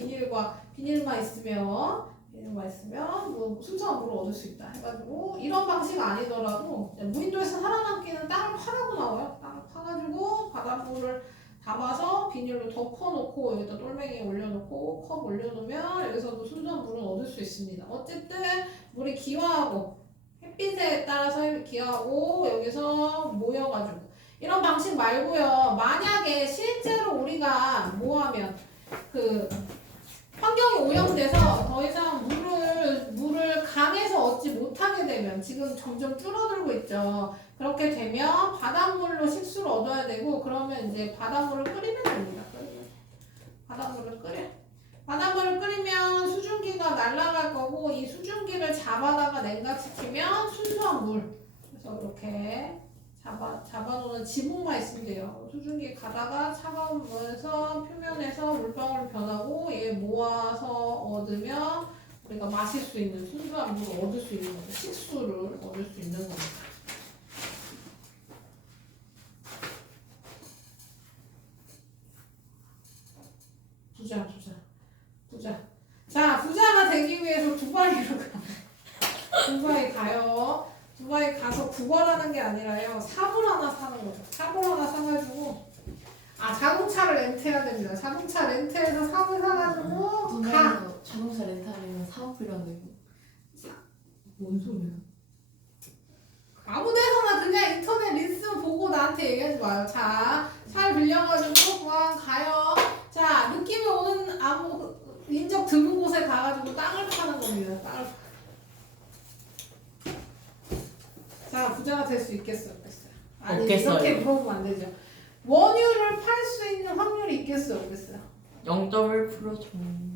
비닐만 있으면 뭐 순수한 물을 얻을 수 있다 해가지고 이런 방식 아니더라도 무인도에서 살아남기는 땅을 파라고 나와요. 땅을 파가지고 바닷물을 담아서 비닐로 덮어놓고 여기다 똘맹이 올려놓고 컵 올려놓으면 여기서도 순수한 물을 얻을 수 있습니다. 어쨌든 물이 기화하고 햇빛에 따라서 기하고 여기서 모여가지고 이런 방식 말고요. 만약에 실제로 우리가 뭐하면 그 환경이 오염돼서 더 이상 물을 강에서 얻지 못하게 되면 지금 점점 줄어들고 있죠. 그렇게 되면 바닷물로 식수를 얻어야 되고 그러면 이제 바닷물을 끓이면 됩니다. 바닷물을 끓이면 수증기가 날아갈 거고 이 수증기를 잡아다가 냉각시키면 순수한 물. 그래서 이렇게 잡아놓는 지붕만 있으면 돼요. 수증기 가다가 차가운 물에서 표면에서 물방울 변하고 얘 모아서 얻으면 우리가 마실 수 있는 순수한 물을 얻을 수 있는 거죠. 식수를 얻을 수 있는 겁니다. 부자. 자, 부자가 되기 위해서 두바이로 가요. 두바이 가서 구걸하는 게 아니라요. 삽을 하나 사는 거죠. 삽을 하나 사가지고 자동차를 렌트해야 됩니다. 자동차 렌트해서 삽을 사가지고 가. 자동차 렌탈이면 사업 필요한데. 뭔 소리야? 아무 데서나 그냥 인터넷 리스 보고 나한테 얘기하지 마요. 자, 차를 빌려가지고 공항 가요. 자, 느낌이 오는 인적 드문 곳에 가가지고 땅을 파는 겁니다. 땅을 자, 부자가 될 수 있겠어요? 없겠어요? 아니, 없겠어요. 이렇게 물어보면 안 되죠. 원유를 팔 수 있는 확률이 있겠어요? 없겠어요? 0.1% 정도.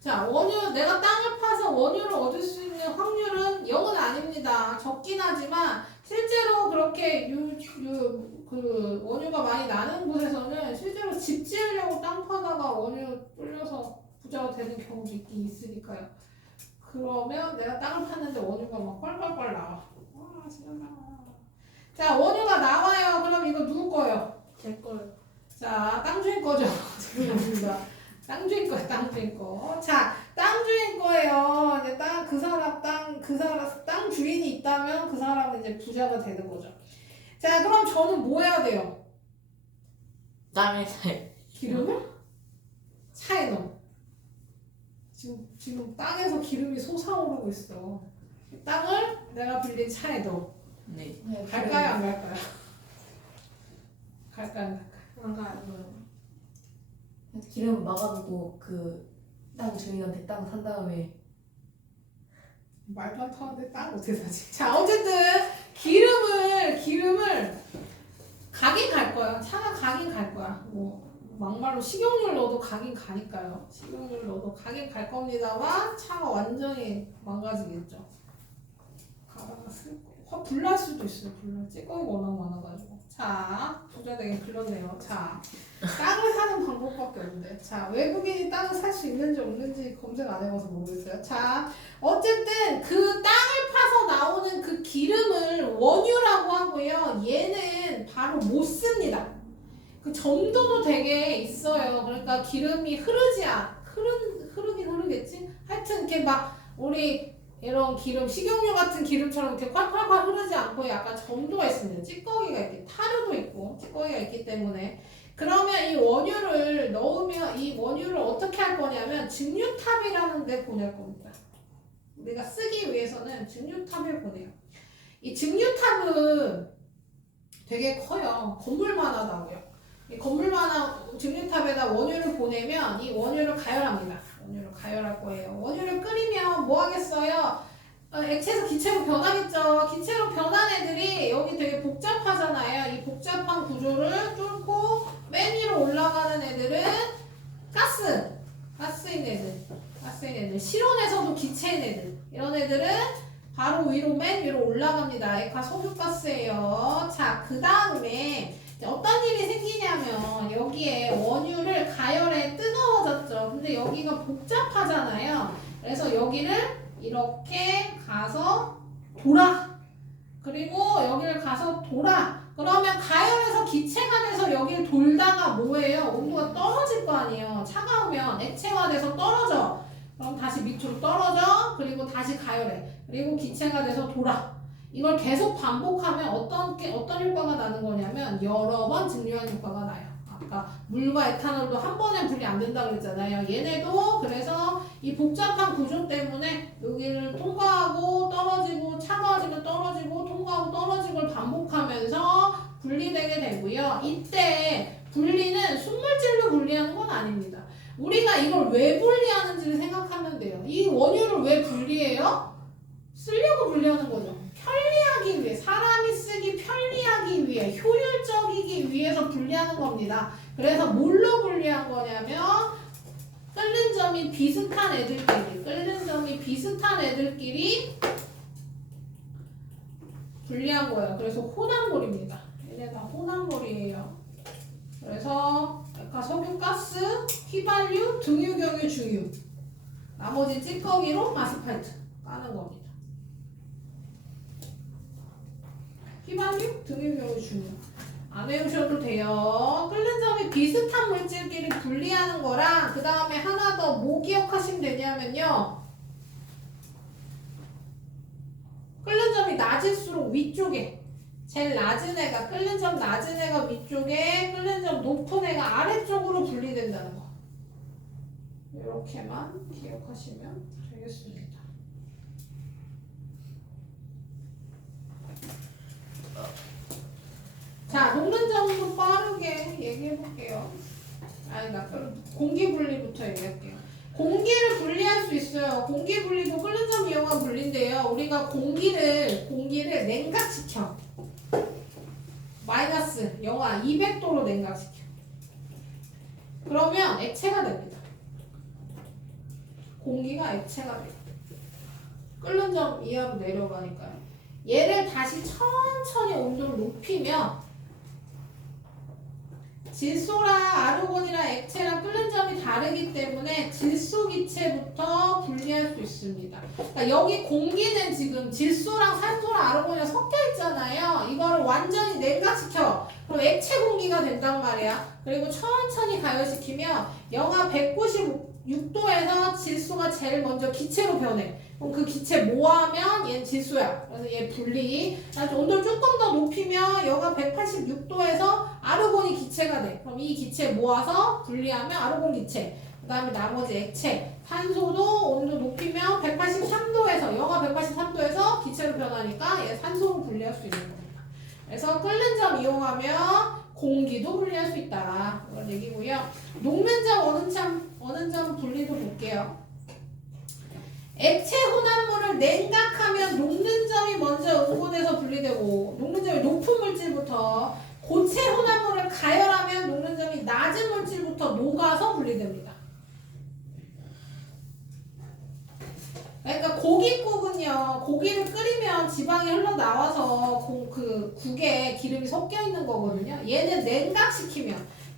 자, 원유, 내가 땅을 파서 원유를 얻을 수 있는 확률은 0은 아닙니다. 적긴 하지만, 실제로 그렇게 그 원유가 많이 나는 곳에서는 실제로 집 지으려고 땅 파다가 원유 불려서 부자가 되는 경우도 있긴 있으니까요. 그러면 내가 땅을 팠는데 원유가 막 뻘뻘뻘 나와. 자, 원유가 나와요. 그럼 이거 누구 거예요? 제 거요. 자, 땅 주인 거죠. 지금 봅니다. 땅 주인 거예요, 땅 주인 거. 자, 땅 주인 거예요. 이제 땅 주인이 있다면 그 사람은 이제 부자가 되는 거죠. 자, 그럼 저는 뭐 해야 돼요? 땅에 살. 기름을 차에 넣어. 지금 땅에서 기름이 솟아오르고 있어. 땅을 내가 빌린 차에 넣어. 네. 갈까요, 안 갈까요? 갈까요, 안 갈까요? 안 가요. 기름 막아두고 그 땅 주인한테 땅 산 다음에 말도 안 통하는데 땅 어떻게 사지? 자, 어쨌든 기름을 가긴 갈 거야. 차가 가긴 갈 거야. 뭐 막말로 식용유를 넣어도 가긴 가니까요. 식용유를 넣어도 가긴 갈 겁니다만 차가 완전히 망가지겠죠. 가다가 불날 수도 있어요. 찌꺼기 워낙 많아가지고. 자, 부자 되긴 불렀네요. 자, 땅을 사는 방법밖에 없는데. 자, 외국인이 땅을 살 수 있는지 없는지 검색 안 해봐서 모르겠어요. 자, 어쨌든 그 땅을 파서 나오는 그 기름을 원유라고 하고요. 얘는 바로 못 씁니다. 그 점도도 되게 있어요. 그러니까 기름이 흐르긴 흐르겠지? 하여튼 이렇게 막 우리 이런 기름, 식용유 같은 기름처럼 이렇게 콸콸콸 흐르지 않고 약간 점도가 있습니다. 찌꺼기가 있고 타르도 있고 찌꺼기가 있기 때문에 그러면 이 원유를 넣으면 이 원유를 어떻게 할 거냐면 증류탑이라는 데 보낼 겁니다. 우리가 쓰기 위해서는 증류탑을 보내요. 이 증류탑은 되게 커요. 건물만 하다고요. 이 건물만 한 증류탑에다 원유를 보내면 이 원유를 가열합니다. 원유를 가열할 거예요. 원유를 끓이면 뭐 하겠어요? 액체에서 기체로 변하겠죠. 기체로 변한 애들이 여기 되게 복잡하잖아요. 이 복잡한 구조를 뚫고 맨 위로 올라가는 애들은 가스인 애들. 실온에서도 기체인 애들. 이런 애들은 바로 위로 맨 위로 올라갑니다. 액화 석유가스예요. 자, 그 다음에 어떤 일이 생기냐면 여기에 원유를 가열해 뜨거워졌죠. 근데 여기가 복잡하잖아요. 그래서 여기를 이렇게 가서 돌아. 그리고 여기를 가서 돌아. 그러면 가열해서 기체가 돼서 여기를 돌다가 뭐예요? 온도가 떨어질 거 아니에요. 차가우면 액체화돼서 떨어져. 그럼 다시 밑으로 떨어져. 그리고 다시 가열해. 그리고 기체가 돼서 돌아. 이걸 계속 반복하면 어떤 효과가 나는 거냐면 여러 번 증류한 효과가 나요. 아까 물과 에탄올도 한 번에 분리 안 된다고 그랬잖아요. 얘네도 그래서 이 복잡한 구조 때문에 여기를 통과하고 떨어지고 차가워지면 떨어지고 통과하고 떨어지고를 반복하면서 분리되게 되고요. 이때 분리는 순물질로 분리하는 건 아닙니다. 우리가 이걸 왜 분리하는지를 생각하면 돼요. 이 원유를 왜 분리해요? 쓰려고 분리하는 거죠. 편리하기 위해, 사람이 쓰기 편리하기 위해, 효율적이기 위해서 분리하는 겁니다. 그래서 뭘로 분리한 거냐면 끓는 점이 비슷한 애들끼리 분리한 거예요. 그래서 혼합물입니다. 얘네 다 혼합물이에요. 그래서 아까 석유가스, 휘발유, 등유경유, 중유, 나머지 찌꺼기로 아스팔트 까는 겁니다. 휘발유, 등유경유, 중유. 안 외우셔도 돼요. 끓는 점이 비슷한 물질끼리 분리하는 거랑 그 다음에 하나 더 뭐 기억하시면 되냐면요. 끓는 점이 낮을수록 위쪽에 제일 낮은 애가 끓는 점 낮은 애가 위쪽에 끓는 점 높은 애가 아래쪽으로 분리된다는 거. 이렇게만 기억하시면 되겠습니다. 자, 녹는 점도 빠르게 얘기해볼게요. 그럼 공기 분리부터 얘기할게요. 공기를 분리할 수 있어요. 공기 분리도 끓는 점 이용한 분리인데요. 우리가 공기를 냉각시켜. 마이너스 영하 200도로 냉각시켜. 그러면 액체가 됩니다. 공기가 액체가 돼요. 끓는 점 이하로 내려가니까요. 얘를 다시 천천히 온도를 높이면 질소랑 아르곤이랑 액체랑 끓는 점이 다르기 때문에 질소기체부터 분리할 수 있습니다. 그러니까 여기 공기는 지금 질소랑 산소랑 아르곤이랑 섞여 있잖아요. 이거를 완전히 냉각시켜. 그럼 액체 공기가 된단 말이야. 그리고 천천히 가열시키면 영하 196도에서 질소가 제일 먼저 기체로 변해. 그럼 그 기체 뭐하면 얘는 질소야. 그래서 얘 분리. 온도를 조금 더 높이면 영하 186도에서 아르곤이 기체가 돼. 그럼 이 기체 모아서 분리하면 아르곤 기체. 그 다음에 나머지 액체. 산소도 온도 높이면 183도에서 영하 183도에서 기체로 변하니까 얘 산소로 분리할 수 있는 겁니다. 그래서 끓는 점 이용하면 공기도 분리할 수 있다. 그런 얘기고요. 녹는 점, 어느 점 분리도 볼게요. 액체 혼합물을 냉각하면 녹는 점이 먼저 응고돼서 분리되고 녹는 점이 높은 물질부터 고체 혼합물을 가열하면 녹는 점이 낮은 물질부터 녹아서 분리됩니다. 그러니까 고깃국은요. 고기를 끓이면 지방이 흘러나와서 그 국에 기름이 섞여 있는 거거든요. 얘는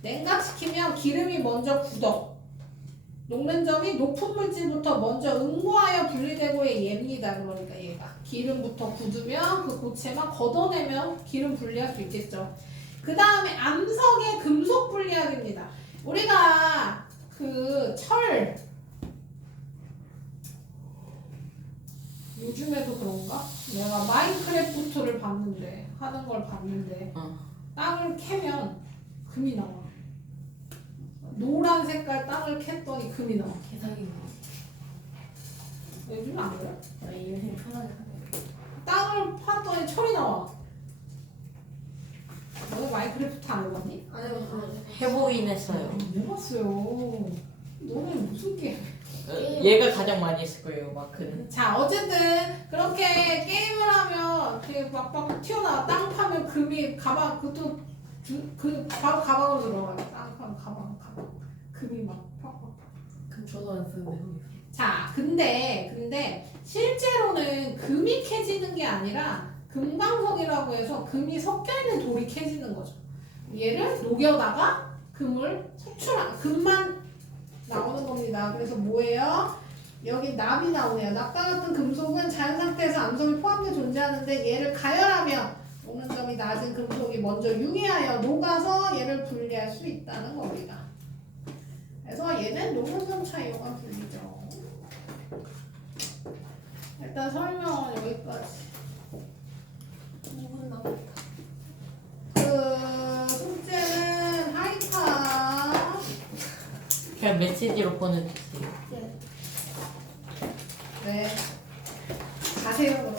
냉각시키면 기름이 먼저 굳어. 녹는 점이 높은 물질부터 먼저 응고하여 분리되고 얘입니다. 그러니까 얘가 기름부터 굳으면 그 고체만 걷어내면 기름 분리할 수 있겠죠. 그 다음에 암석의 금속 분리학입니다. 우리가 그 하는 걸 봤는데 어. 땅을 캐면 금이 나와. 노란 색깔 땅을 캤더니 금이 나와. 개사기. 요즘 안 그래? 나 인생 편하게 사네. 땅을 파더니 철이 나와. 너네 마인크래프트 안 해봤니? 안 해봤어요. 해보긴 했어요. 해봤어요. 너네 무슨 게임? 얘가 가장 많이 했을 거예요, 마크는. 자 어쨌든 그렇게 게임을 하면 막 튀어나와. 땅 파면 금이 가방 그것도 바로 가방으로 들어가요. 땅 파면 가방 금이 막 팍팍. 그 저도 안 쓰는데. 자 근데 실제로는 금이 캐지는 게 아니라 금강석이라고 해서 금이 섞여 있는 돌이 캐지는 거죠. 얘를 녹여다가 금을 금만 나오는 겁니다. 그래서 뭐예요? 여기 납이 나오네요. 납과 같은 금속은 자연 상태에서 암석이 포함되어 존재하는데 얘를 가열하면 녹는 점이 낮은 금속이 먼저 융해하여 녹아서 얘를 분리할 수 있다는 겁니다. 그래서 얘는 녹는 점 차이로만 불리죠. 일단 설명은 여기까지. 5분 남았다. 그 숙제는 하이파. 그냥 메시지로 보내주세요. 네. 가세요.